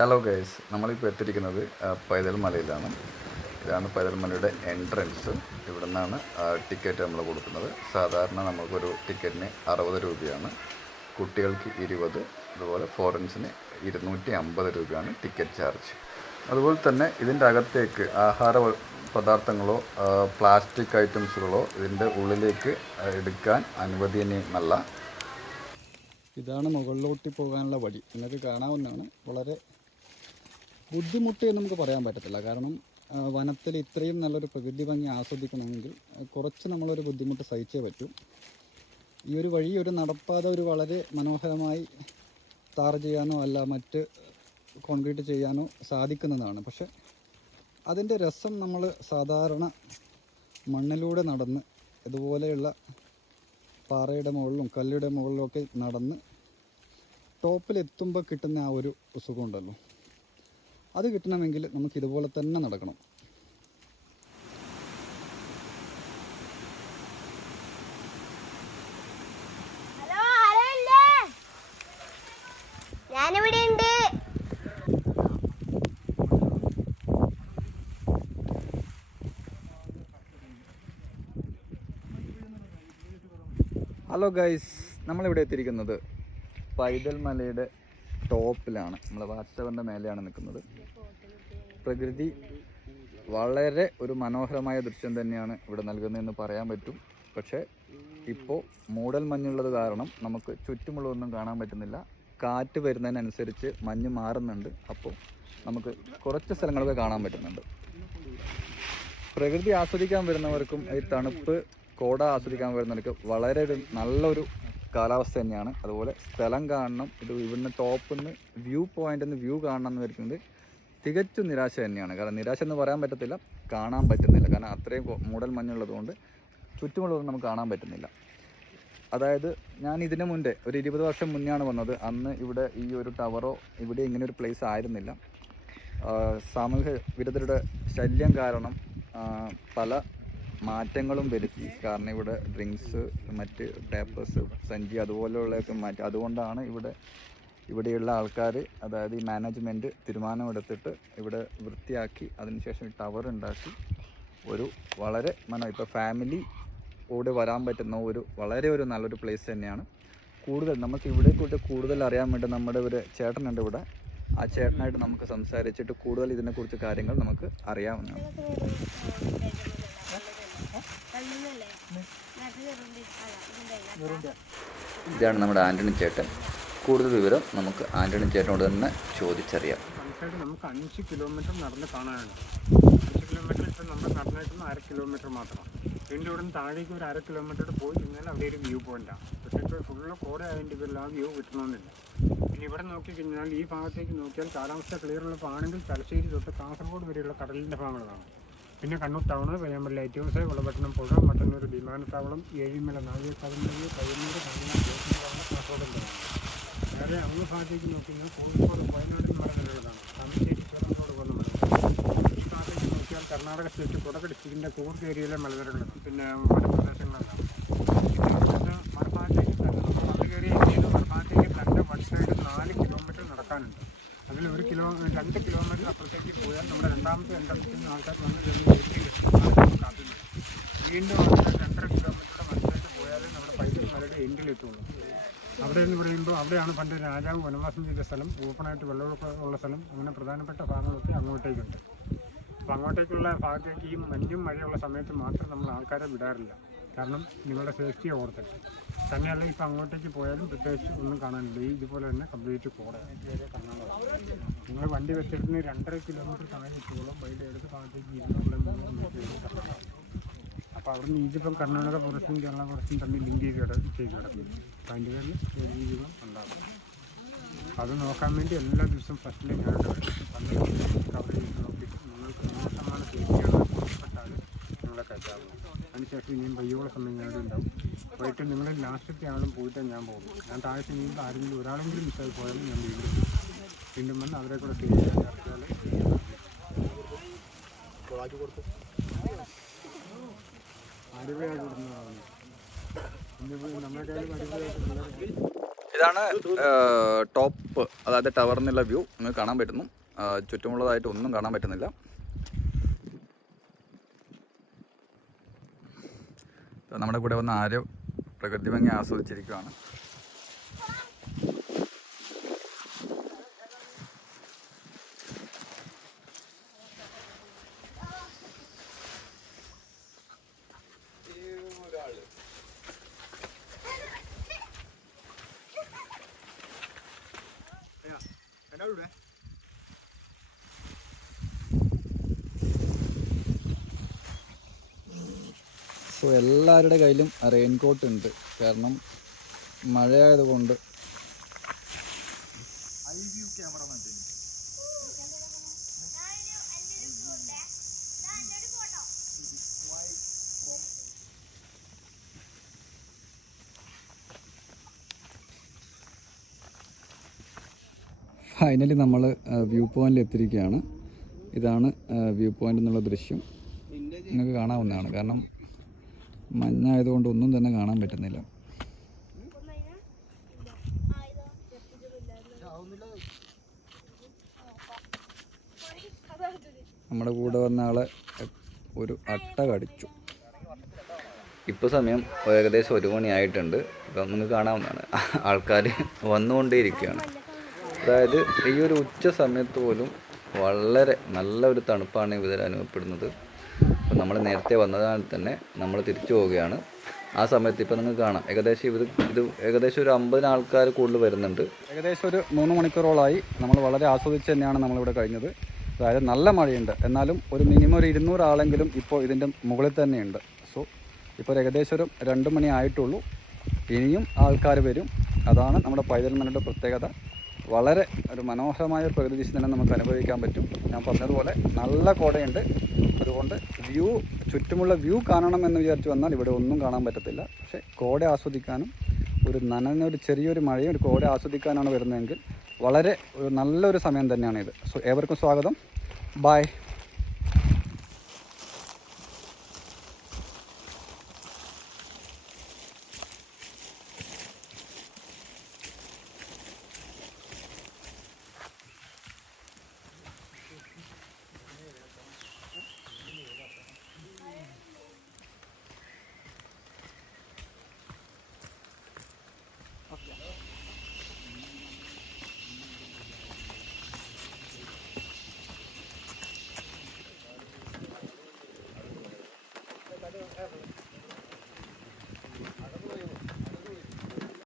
Hello guys, നമ്മളിപ്പോൾ എത്തിയിരിക്കുന്നത് പൈതൽ മലയിലാണ്. ഇതാണ് പൈതൽ മലയുടെ എൻട്രൻസ്. ഇവിടെ നിന്നാണ് ടിക്കറ്റ് നമ്മൾ കൊടുക്കുന്നത്. സാധാരണ നമുക്കൊരു ടിക്കറ്റിന് 60 രൂപയാണ്, കുട്ടികൾക്ക് 20, അതുപോലെ ഫോറിൻസിന് 250 രൂപയാണ് ടിക്കറ്റ് ചാർജ്. അതുപോലെ തന്നെ ഇതിൻ്റെ അകത്തേക്ക് ആഹാര പദാർത്ഥങ്ങളോ പ്ലാസ്റ്റിക് ഐറ്റംസുകളോ ഇതിൻ്റെ ഉള്ളിലേക്ക് എടുക്കാൻ അനുവദനീയമല്ല. ഇതാണ് മുകളിലോട്ട് പോകാനുള്ള വഴി. നിങ്ങൾക്ക് കാണാവുന്നതാണ്. വളരെ ബുദ്ധിമുട്ട് എന്ന് നമുക്ക് പറയാൻ പറ്റത്തില്ല. കാരണം വനത്തിൽ ഇത്രയും നല്ലൊരു പ്രകൃതി ഭംഗി ആസ്വദിക്കണമെങ്കിൽ കുറച്ച് നമ്മളൊരു ബുദ്ധിമുട്ട് സഹിച്ചേ പറ്റൂ. ഈ ഒരു വഴി ഒരു നടപ്പാത ഒരു വളരെ മനോഹരമായി ടാർ ചെയ്യാനോ അല്ല മറ്റ് കോൺക്രീറ്റ് ചെയ്യാനോ സാധിക്കുന്നതാണ്. പക്ഷെ അതിൻ്റെ രസം നമ്മൾ സാധാരണ മണ്ണിലൂടെ നടന്ന് ഇതുപോലെയുള്ള പാറയുടെ മുകളിലും കല്ലുടെ മുകളിലുമൊക്കെ നടന്ന് ടോപ്പിലെത്തുമ്പോൾ കിട്ടുന്ന ആ ഒരു സുഖമുണ്ടല്ലോ, അത് കിട്ടണമെങ്കിൽ നമുക്ക് ഇതുപോലെ തന്നെ നടക്കണം. ഹലോ ഗൈസ്, നമ്മളിവിടെ എത്തിയിരിക്കുന്നത് പൈതൽ മലയുടെ ടോപ്പിലാണ്. നമ്മൾ വാച്ച് ടവറിൻ്റെ മേലെയാണ് നിൽക്കുന്നത്. പ്രകൃതി വളരെ ഒരു മനോഹരമായ ദൃശ്യം തന്നെയാണ് ഇവിടെ നൽകുന്നതെന്ന് പറയാൻ പറ്റും. പക്ഷേ ഇപ്പോൾ മൂടൽ മഞ്ഞുള്ളത് കാരണം നമുക്ക് ചുറ്റുമുള്ളതൊന്നും കാണാൻ പറ്റുന്നില്ല. കാറ്റ് വരുന്നതിനനുസരിച്ച് മഞ്ഞ് മാറുന്നുണ്ട്. അപ്പോൾ നമുക്ക് കുറച്ച് സ്ഥലങ്ങളൊക്കെ കാണാൻ പറ്റുന്നുണ്ട്. പ്രകൃതി ആസ്വദിക്കാൻ വരുന്നവർക്കും ഈ തണുപ്പ് കോട ആസ്വദിക്കാൻ വരുന്നവർക്ക് വളരെ നല്ലൊരു കാലാവസ്ഥ തന്നെയാണ്. അതുപോലെ സ്ഥലം കാണണം, ഇത് ഇവിടുന്ന് ടോപ്പിൽ നിന്ന് വ്യൂ പോയിൻ്റിൽ നിന്ന് വ്യൂ കാണണം എന്ന് വയ്ക്കുന്നത് തികച്ചും നിരാശ തന്നെയാണ്. കാരണം നിരാശ എന്ന് പറയാൻ പറ്റത്തില്ല, കാണാൻ പറ്റുന്നില്ല. കാരണം അത്രയും മൂടൽ മഞ്ഞുള്ളത് കൊണ്ട് ചുറ്റുമുള്ളതൊന്നും നമുക്ക് കാണാൻ പറ്റുന്നില്ല. അതായത് ഞാൻ ഇതിന് മുന്നേ ഒരു 20 വർഷം മുന്നെയാണ് വന്നത്. അന്ന് ഇവിടെ ഈ ഒരു ടവറോ ഇവിടെ ഇങ്ങനെ ഒരു പ്ലേസ് ആയിരുന്നില്ല. സാമൂഹ്യ വിരുദ്ധരുടെ ശല്യം കാരണം പല മാറ്റങ്ങളും വരുത്തി. കാരണം ഇവിടെ ഡ്രിങ്ക്സ്, മറ്റ് പേപ്പേഴ്സ്, സഞ്ചി അതുപോലെയുള്ളതൊക്കെ മാറ്റി. അതുകൊണ്ടാണ് ഇവിടെയുള്ള ആൾക്കാർ, അതായത് ഈ മാനേജ്മെൻറ്റ് തീരുമാനമെടുത്തിട്ട് ഇവിടെ വൃത്തിയാക്കി അതിനുശേഷം ഈ ടവർ ഉണ്ടാക്കി ഒരു വളരെ ഇപ്പോൾ ഫാമിലി ഓടി വരാൻ പറ്റുന്ന വളരെ നല്ലൊരു പ്ലേസ് തന്നെയാണ്. കൂടുതൽ നമുക്ക് ഇവിടെ കൂട്ടി കൂടുതൽ അറിയാൻ വേണ്ടി നമ്മുടെ ഒരു ചേട്ടനുണ്ട് ഇവിടെ. ആ ചേട്ടനായിട്ട് നമുക്ക് സംസാരിച്ചിട്ട് കൂടുതൽ ഇതിനെക്കുറിച്ച് കാര്യങ്ങൾ നമുക്ക് അറിയാവുന്നതാണ്. ഇതാണ് നമ്മുടെ ആൻ്റണി ചേട്ടൻ. കൂടുതൽ വിവരം നമുക്ക് ആൻ്റണി ചേട്ടനോട് തന്നെ ചോദിച്ചറിയാം. നമുക്ക് 5 കിലോമീറ്റർ നടന്ന് കാണാനുണ്ട്. 5 കിലോമീറ്റർ ഇപ്പം നമ്മൾ നടന്നിട്ടുള്ള 1/2 കിലോമീറ്റർ മാത്രമാണ്. വീണ്ടും ഇവിടെ നിന്ന് താഴേക്ക് ഒരു 1/2 കിലോമീറ്റർ പോയി കഴിഞ്ഞാൽ അവിടെ ഒരു വ്യൂ പോയിന്റാണ്. പക്ഷേ ഇപ്പോൾ ഫുള്ള് കോട ആയതിൻ്റെ പേരിൽ ആ വ്യൂ കിട്ടണമെന്നില്ല. പിന്നെ ഇവിടെ നോക്കിക്കഴിഞ്ഞാൽ ഈ ഭാഗത്തേക്ക് നോക്കിയാൽ കാലാവസ്ഥ ക്ലിയറുള്ളപ്പോൾ ആണെങ്കിൽ തലശ്ശേരി തൊട്ട് കാസർഗോഡ് വരെയുള്ള കടലിൻ്റെ ഭാഗങ്ങൾ കാണാം. പിന്നെ Kannur town, Payyambal lighthouse, Valapattanam പുഴ, മട്ടന്നൂർ വിമാനത്താവളം, ഏഴിമല നാവികക്കടലിൽ, പയ്യന്നൂർ, കാസർഗോഡ് തുടങ്ങി. വേറെ അങ്ങ് ഭാഗത്തേക്ക് നോക്കിയാൽ കോഴിക്കോട് വയനാട് മലനിരകളാണ്. താമരശ്ശേരി ചുരങ്ങളോട് പോകുന്ന മലനിരകൾ. ഈ ഭാഗത്തേക്ക് നോക്കിയാൽ കർണാടക സ്റ്റേറ്റ് കുടക് ഡിസ്ട്രിക്റ്റിൻ്റെ കൂർഗ് ഏരിയയിലെ മലനിരകളാണ്. പിന്നെ വനപ്രദേശങ്ങളാണ്. പിന്നെ മറുഭാഗത്തേക്ക് തന്നെ നമ്മൾ അത് കയറി ഇന്ത്യയിൽ മറുഭാഗത്തേക്ക് തന്നെ വൺ സൈഡ് 4 കിലോമീറ്റർ നടക്കാനുണ്ട്. അതിൽ 2 കിലോമീറ്റർ അപ്പുറത്തേക്ക് പോയാൽ നമ്മുടെ രണ്ടാമത്തെ എൻട്രൻസിൽ നിന്ന് ആൾക്കാർ വന്ന് കാത്തുനിന്ന് വീണ്ടും 2.5 കിലോമീറ്ററുടെ മനസ്സിലായിട്ട് പോയാലേ നമ്മുടെ പൈതൽ മലയുടെ എൻഡിലെത്തുള്ളൂ. അവിടെ എന്ന് പറയുമ്പോൾ അവിടെയാണ് പണ്ട് രാജാവ് വനവാസം ചെയ്ത സ്ഥലം, ഓപ്പണായിട്ട് വെള്ളമൊക്കെ ഉള്ള സ്ഥലം. അങ്ങനെ പ്രധാനപ്പെട്ട ഭാഗങ്ങളൊക്കെ അങ്ങോട്ടേക്കുണ്ട്. അപ്പോൾ അങ്ങോട്ടേക്കുള്ള ഭാഗത്തേക്ക് ഈ മഞ്ഞും മഴയുള്ള സമയത്ത് മാത്രം നമ്മൾ ആൾക്കാരെ വിടാറില്ല. കാരണം നിങ്ങളുടെ സേഫ്റ്റിയെ ഓർത്തിട്ട് തന്നെയല്ല. ഇപ്പോൾ അങ്ങോട്ടേക്ക് പോയാലും പ്രത്യേകിച്ച് ഒന്നും കാണാനില്ല. ഇതുപോലെ തന്നെ കംപ്ലീറ്റ് കോട നിങ്ങൾ വണ്ടി വെച്ചിട്ട് 2.5 കിലോമീറ്റർ താഴെ എത്തുമ്പോഴും വൈകിട്ട് എടുത്ത് ഭാഗത്തേക്ക് 200 മീറ്റർ. അപ്പോൾ അവിടെ നിന്ന് ഇതിപ്പം കർണാടക ഫോറസ്റ്റും കേരള ഫോറസ്റ്റും തമ്മിൽ ലിങ്ക് ചെയ്ത് കിടക്കുന്നു. അപ്പോൾ അതിൻ്റെ പേരിൽ ഒരു ജീവിതം ഉണ്ടാകും. അത് നോക്കാൻ വേണ്ടി എല്ലാ ദിവസവും ഫസ്റ്റിലെ ഞാനുണ്ട് കവർ ചെയ്ത് നോക്കിയിട്ട് നിങ്ങൾക്ക് 100% സേഫ്റ്റിയാണ് ഇഷ്ടപ്പെട്ടാൽ നിങ്ങളെ കയറ്റാറുണ്ട്. അതിനുശേഷം ഇനിയും വയ്യോളം സമയം ഞാനിവിടെ ഉണ്ടാവും. പോയിട്ട് നിങ്ങൾ ലാസ്റ്റത്തെ ആളും പോയിട്ട് ഞാൻ പോകും. ഞാൻ താഴത്തെ നീന്തി ആരെങ്കിലും ഒരാളെങ്കിലും മിസ്സായി പോയാലും ഞാൻ വീണ്ടും വന്ന് അവരെ കൂടെ സേവ് ചെയ്യാൻ ഇറക്കിയാൽ അടിപൊളിയായിട്ട് കൊടുക്കുന്നതാണ്. നമ്മളെ കാര്യം അടിപൊളിയായിട്ട് ഇതാണ് ടോപ്പ്, അതായത് ടവറിൽ നിന്നുള്ള വ്യൂ നിങ്ങൾക്ക് കാണാൻ പറ്റുന്നു. ചുറ്റുമുള്ളതായിട്ട് ഒന്നും കാണാൻ പറ്റുന്നില്ല. നമ്മുടെ കൂടെ വന്ന ആരോ പ്രകൃതി ഭംഗി ആസ്വദിച്ചിരിക്കുകയാണ്. സോ എല്ലാവരുടെ കയ്യിലും റെയിൻകോട്ട് ഉണ്ട്, കാരണം മഴയായതുകൊണ്ട്. ഫൈനലി നമ്മൾ വ്യൂ പോയിന്റിൽ എത്തിയിരിക്കുകയാണ്. ഇതാണ് വ്യൂ പോയിന്റ് എന്നുള്ള ദൃശ്യം നിങ്ങൾക്ക് കാണാവുന്നതാണ്. കാരണം മഞ്ഞായതുകൊണ്ട് ഒന്നും തന്നെ കാണാൻ പറ്റുന്നില്ല. നമ്മുടെ കൂടെ വന്ന ആളെ ഒരു അട്ട കടിച്ചു. ഇപ്പോൾ സമയം ഏകദേശം 1 മണിയായിട്ടുണ്ട്. ഇപ്പം നിങ്ങൾക്ക് കാണാവുന്നതാണ്, ആൾക്കാർ വന്നുകൊണ്ടേയിരിക്കുകയാണ്. അതായത് ഈ ഒരു ഉച്ച സമയത്ത് പോലും വളരെ നല്ലൊരു തണുപ്പാണ് ഇതിൽ അനുഭവപ്പെടുന്നത്. അപ്പോൾ നമ്മൾ നേരത്തെ വന്നതാണ് തന്നെ നമ്മൾ തിരിച്ചു പോവുകയാണ്. ആ സമയത്ത് ഇപ്പോൾ നിങ്ങൾക്ക് കാണാം ഏകദേശം ഇത് ഏകദേശം ഒരു 50 ആൾക്കാർ കൂടുതൽ വരുന്നുണ്ട്. ഏകദേശം ഒരു 3 മണിക്കൂറോളമായി നമ്മൾ വളരെ ആസ്വദിച്ച് തന്നെയാണ് നമ്മളിവിടെ കഴിഞ്ഞത്. അതായത് നല്ല മഴയുണ്ട്, എന്നാലും ഒരു മിനിമം ഒരു 200 ആളെങ്കിലും ഇപ്പോൾ ഇതിൻ്റെ മുകളിൽ തന്നെയുണ്ട്. സോ ഇപ്പോൾ ഏകദേശം ഒരു 2 മണി ആയിട്ടുള്ളൂ. ഇനിയും ആൾക്കാർ വരും. അതാണ് നമ്മുടെ പൈതൽ മലയുടെ പ്രത്യേകത. വളരെ ഒരു മനോഹരമായ പ്രകൃതി ദൃശ്യം തന്നെ നമുക്ക് അനുഭവിക്കാൻ പറ്റും. ഞാൻ പറഞ്ഞതുപോലെ നല്ല കോടയുണ്ട്. അതുകൊണ്ട് ചുറ്റുമുള്ള വ്യൂ കാണണം എന്ന് വിചാരിച്ച് വന്നാൽ ഇവിടെ ഒന്നും കാണാൻ പറ്റത്തില്ല. പക്ഷേ കോട ആസ്വദിക്കാനും ഒരു ചെറിയൊരു മഴയും ഒരു കോട ആസ്വദിക്കാനാണ് വരുന്നതെങ്കിൽ വളരെ നല്ലൊരു സമയം തന്നെയാണ് ഇത്. സോ ഏവർക്കും സ്വാഗതം. ബൈ.